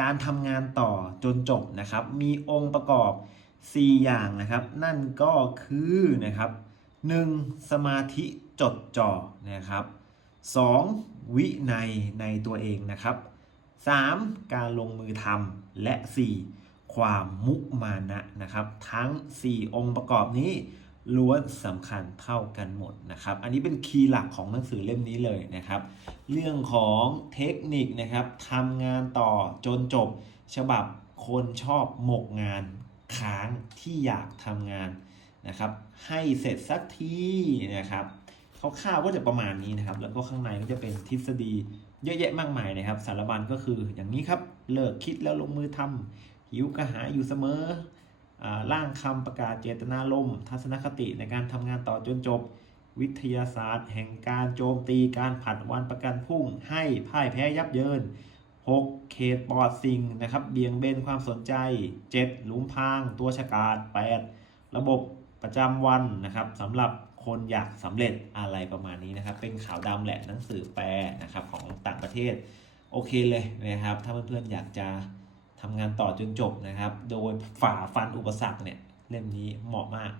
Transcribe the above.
การทำงานต่อจนจบนะครับ มีองค์ประกอบ 4 อย่างนะครับ นั่นก็คือนะครับ 1. สมาธิจดจ่อนะครับ 2. วินัยในตัวเองนะครับ 3. การลงมือทำและ 4. ความมุมานะนะครับ ทั้ง 4 องค์ประกอบนี้ ล้วนสำคัญเท่ากันหมดนะครับ อันนี้เป็นคีย์หลักของหนังสือเล่มนี้เลยนะครับ เรื่องของเทคนิคนะครับทำงานต่อจนจบ ฉบับคนชอบหมกงานค้างที่อยากทำงานนะครับ ให้เสร็จสักทีนะครับคร่าวๆก็จะประมาณนี้นะครับ แล้วก็ข้างในก็จะเป็นทฤษฎีเยอะแยะมากมายนะครับ สารบัญก็คืออย่างนี้ครับ เลิกคิดแล้วลงมือทำหิวกระหายอยู่เสมอ ร่างคำประกาศเจตนารมณ์ทัศนคติในการทำงานต่อจนจบ วิทยาศาสตร์ แห่งการโจมตีการผัดวันประกันพรุ่ง ให้พ่ายแพ้ยับเยิน 6. เขตปลอดสิ่งนะครับเบี่ยงเบนความสนใจ 7. หลุมพาง ตัวฉกาด 8. ระบบประจำวันนะครับสำหรับคนอยากสำเร็จอะไรประมาณนี้นะครับ เป็นขาวดำแหละหนังสือแปลนะครับของต่างประเทศ โอเคเลยนะครับ ถ้าเพื่อนๆอยากจะ ทำงานต่อจนจบนะครับ โดยฝ่าฟันอุปสรรคเนี่ยเล่มนี้เหมาะมาก